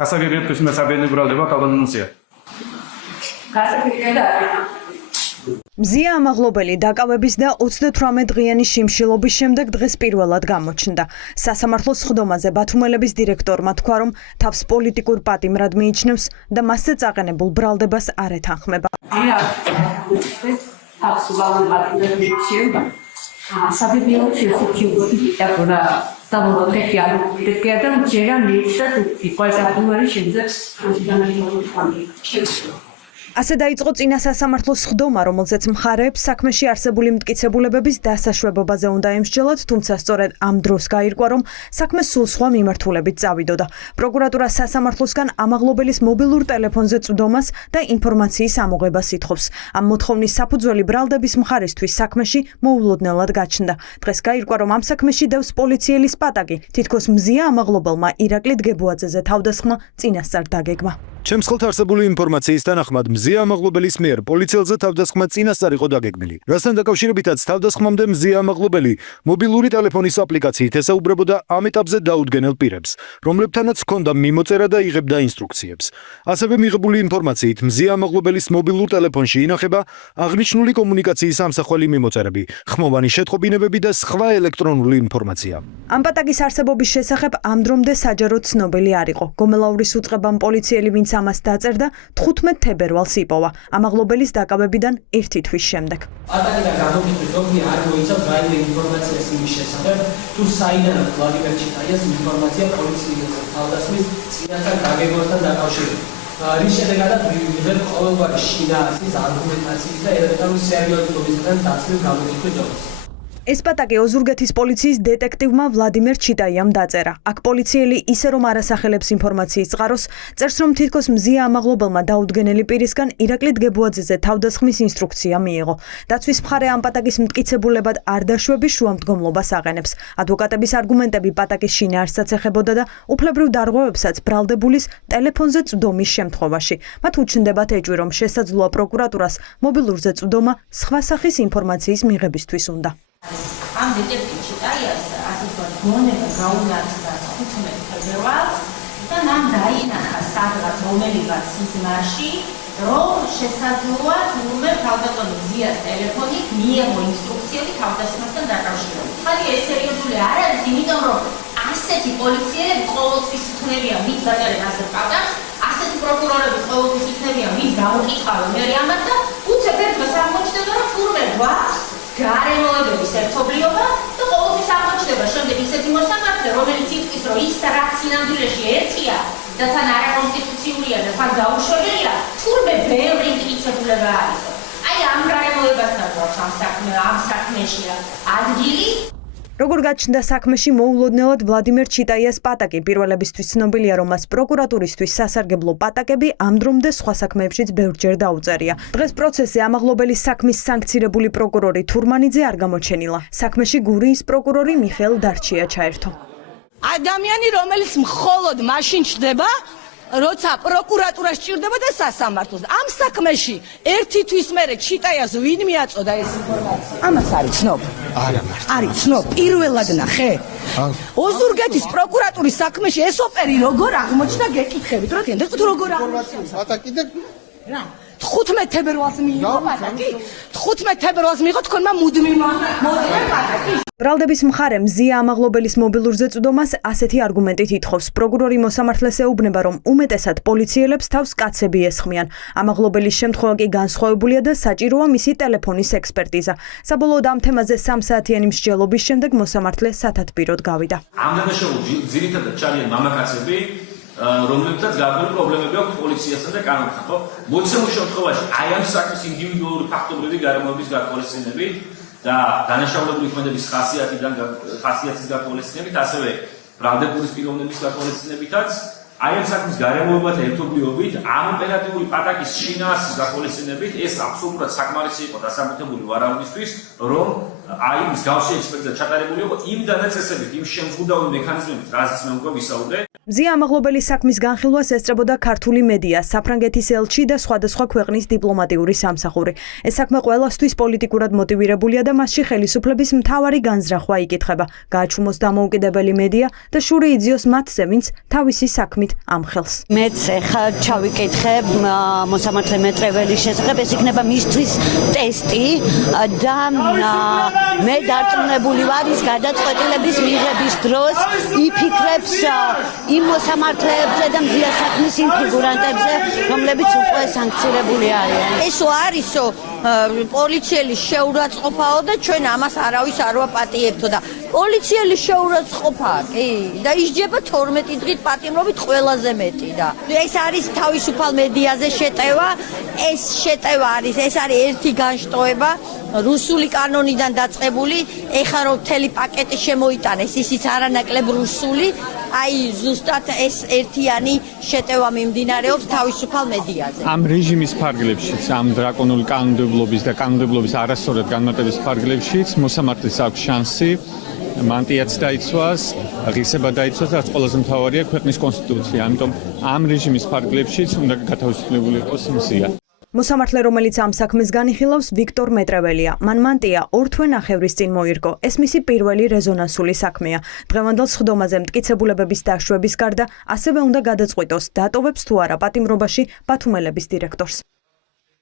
გასაგებიათთვის მეცაბიანი ბრალდება კაბანონსია. მზია ამაღლობელი დაკავების და 38 დღიანი შიმშილობის შემდეგ დღეს პირველად გამოჩნდა. სასამართლოს სხდომაზე ბათუმელების დირექტორმა თქვა, რომ თავს პოლიტიკურ პატიმრად მიიჩნევს და მასზე წაყენებულ ბრალდებას არ ეთანხმება. ასე დაიწყო წინა სასამართლოს სხდომა, რომელზეც მხარეებს საქმეში არსებული მტკიცებულებების დასაშვებობაზე უნდა ემსჯელოთ, თუმცა სწორედ ამ დროს გაირკვა, რომ საქმე სულ სხვა მიმართულებით წავიდოდა. პროკურატურა სასამართლოსგან ამაღლობელის მობილურ ტელეფონზე წვდომას და ინფორმაციის ამოღებას ითხოვს. ამ მოთხოვნის საფუძველი ბრალდების მხარისთვის საქმეში მოულოდნელად გაჩნდა. დღეს გაირკვა, რომ ამ საქმეში დევს პოლიციელის პატაკი, თითქოს მზია ამაღლობელმა ირაკლი დგებუაძეზე თავდასხმა წინასწარ დაგეგმა. ჩემს ხელთ არსებული ინფორმაციის თანახმად მზია ამაღლობელის მიერ პოლიციელზე თავდასხმა წინასწარ იყო დაგეგმილი. რასთან დაკავშირებითაც თავდასხმამდე მზია ამაღლობელი მობილური ტელეფონის აპლიკაციით ესაუბრებოდა ამ ეტაპზე დაუდგენელ პირებს, რომლებთანაც ჰქონდა მიმოწერა და იღებდა ინსტრუქციებს. ასევე მიღებული ინფორმაციით მზია ამაღლობელის მობილურ ტელეფონში ინახება აღნიშნული კომუნიკაციის ამსახველი მიმოწერები, ხმოვანი შეთხობინებები და სხვა ელექტრონული ინფორმაცია. ამ პატაკის არსებობის შესახებ ამ დრომდე საჯაროდ ცნობილი არ იყო. გომელაურის უწყებამ პოლიციელი ვინც ამას დაწერდა 15 თებერვალს იპოვა, ამაღლობელის დაკავებიდან 1 თვის შემდეგ. პატაკიდან გამოგიყვით, რომ არ მოიცავს რაიმე ინფორმაციას იმის შესახებ, თუ საიდანაც ვლადიმერ ჩიტაიას ინფორმაცია პოლიციის თავდასხმის წინასწარ დაგეგმვასთან დაკავშირებით. რის შედეგადაც მივიღეთ ყოველგვარი შინაარსის, არგუმენტაციის და ელემენტარული სერიოზულობისგან დაცვის გამოგიყვით დონეს. ეს პატაკი ოზურგეთის პოლიციის დეტექტივმა ვლადიმერ ჩიტაიამ დაწერა. აქ პოლიციელი ისე რომ არ ასახელებს ინფორმაციის წყაროს, წერს რომ თითქოს მზია ამაღლობელმა დაუდგენელი პირისგან ირაკლი დგებუაძეზე თავდასხმის ინსტრუქცია მიიღო. დაცვის მხარე ამ პატაკის მტკიცებულებად არ დაშვების შუამდგომლობას აყენებს. ადვოკატების არგუმენტები პატაკის შინაარსსაც ეხებოდა და უფლებრივ დარღვევებსაც ბრალდებულის ტელეფონზე წვდომის შემთხვევაში. მათ უჩნდებათ ეჭვი, რომ შესაძლოა პროკურატურას მობილურზე წვდომა სხვა სახის ინფორმაციის მიღებისთვის უნდა. ამ დეტექტივ ჩიტაიას ასე ვთქვათ, გონება გაუნაცდა 15 თებერვალს და მან დაინახა სადღაც რომელიღაც სიზმარში, რომ შესაძლოა თურმე თავდატონ მზიას ტელეფონით მიიღო ინსტრუქციები თავდასხმასთან დაკავშირებით. ხალი ეს სერიოზული არ არის, იმიტომ რომ ასეთი პოლიციელები ყოველთვის იქნებიან ვინც დაწერენ ასე პატაკს, ასეთი პროკურორები ყოველთვის იქნებიან ვინც გამოკითხავენ მე ამათ და უცებ ერთმას აღმოჩნდება, რომ თურმე გვაქვს გარემოებების ერთობლიობა და ყოველთვის აღმოჩნდება შემდეგ ისეთი მოსამართლე, რომელიც იტყვის, რომ ის რაც სინამდვილეში ერთია და თან არაკონსტიტუციურია და თან გაუშვებელია, თურმე ბევრი მტკიცებულება არის. აი ამ გარემოებასთან გვაქვს ამ საქმეში ადგილი. როგორ გაჩნდა საქმეში მოულოდნელად ვლადიმერ ჩიტაიას პატაკი, პირველებისთვის ცნობილია, რომ მას პროკურატურისთვის სასარგებლო პატაკები ამ დრომდე სხვა საქმეებშიც ბევრჯერ დაუწერია. დღეს პროცესზე ამაღლობელის საქმის სანქცირებული პროკურორი თურმანიძე არ გამოჩენილა. საქმეში გურიის პროკურორი მიხეილ დარჩია ჩაერთო. ადამიანი, რომელიც მხოლოდ მაშინ ჩდება, როცა პროკურატურა სჭირდება და სასამართლოს. ამ საქმეში 1 თვის მერე ჩიტაიას ვინ მიაწოდა ეს ინფორმაცია? ამას არის ცნობ. არა მარტო. არის ცნობ. პირველად ნახე. ოზურგეთის პროკურატურის საქმეში ეს ოპერი როგორ აღმოჩნდა გეკითხებით, რა თქმა უნდა, როგორ აღმოჩნდა? პატაკი და რა 15 თებერვალს მიიღო პატაკი? 15 თებერვალს მიიღო თქვენმა მუდმივმა მოწმე პატაკი? ბრალდების მხარე მზია ამაღლობელის მობილურზე წვდომას ასეთი არგუმენტით ითხოვს. პროკურორი მოსამართლეს ეუბნება, რომ უმეტესად პოლიციელებს თავს კაცები ესხმიან. ამაღლობელის შემთხვევა კი განსხვავებულია და საჭიროა მისი ტელეფონის ექსპერტიზა. საბოლოოდ ამ თემაზე 3 საათიანი მსჯელობის შემდეგ მოსამართლე სათათბიროდ გავიდა. ამ დანაშაულში ძირითადად ჩარიან მამაკაცები, რომლებსაც გარკვეული პრობლემები აქვს პოლიციასთან და კანონთან, ხო? მოცემულ შემთხვევაში აი ამ საქმის ინდივიდუალური ფაქტობრივი გარემოების გათვალისწინებით და დანაშაულებული ქმედების ხასიათის გათვალისწინებით, ასევე ბრალდებულის პიროვნების გათვალისწინებითაც, აი ამ საქმის გარემოებათა ერთობლიობით, ამ ოპერატიული პატაკის შინაარსის გათვალისწინებით, ეს აბსოლუტურად საკმარისი იყო დასაბუთებული ვარაუდისთვის, რომ აი მსგავსი ექსპერტიზა ჩატარებული იყო იმ დანაწესებით, იმ შემზღუდავი მექანიზმებით, რაზეც მე უკვე ვისაუბრე. მზია ამაღლობელის საქმის განხილვას ესწრებოდა ქართული მედია, საფრანგეთის ელჩი და სხვადასხვა ქვეყნის დიპლომატიური სამსახური. ეს საქმე ყველასთვის პოლიტიკურად მოტივირებულია და მასში ხელისუფლების მთავარი განზრახვა იკითხება. გააჩუმოს დამოუკიდებელი მედია და შური იძიოს მათზე, ვინც თავისი საქმით ამხელს. მეც ახლა ჩავიკითხე მოსამართლე მეტრეველის შესახებ, ეს იქნება მისთვის ტესტი და მე დარწმუნებული ვარ, ის გადაწყვეტილების მიღების დროს იფიქრებს იმ მოსამართლეებზე და მზია საქმის იმ ფიგურანტებზე, რომლებიც უკვე სანქცირებული არიან. ესო არისო პოლიციელი შეურაცხყოფაო და ჩვენ ამას არავის არ ვაპატიებთო და პოლიციელი შეურაცხყოფაა, კი, და ისჯება 12 დღით პატიმრობით ყველაზე მეტი და ეს არის თავისუფალ მედიაზე შეტევა, ეს შეტევა არის, ეს არის ერთი განშტოება რუსული კანონიდან დაწყებული, ეხლა რომ მთელი პაკეტი შემოიტანეს, ისიც არანაკლებ რუსული, აი ზუსტად ეს ერთიანი შეტევა მიმდინარეობს თავისუფალ მედიაზე. ამ რეჟიმის ფარგლებშიც, ამ დრაკონული კანონმდებლობის და კანონმდებლობის არასწორად განმარტების ფარგლებშიც მოსამართლეს აქვს შანსი მანტიაც დაიცვას, ღირსება დაიცვას, რაც ყველაზე მთავარია ქვეყნის კონსტიტუცია. ამიტომ ამ რეჟიმის ფარგლებშიც უნდა გათავისუფლებული იყოს მზია. მოსამართლე, რომელიც ამ საქმეს განიხილავს, ვიქტორ მეტრეველია. მან მანტია 2 თვე ნახევრის წინ მოირგო. ეს მისი პირველი რეზონანსული საქმეა. დღევანდელ სხდომაზე მტკიცებულებების დაშვების გარდა, ასევე უნდა გადაწყვიტოს, დატოვებს თუ არა პატიმრობაში ბათუმელების დირექტორს.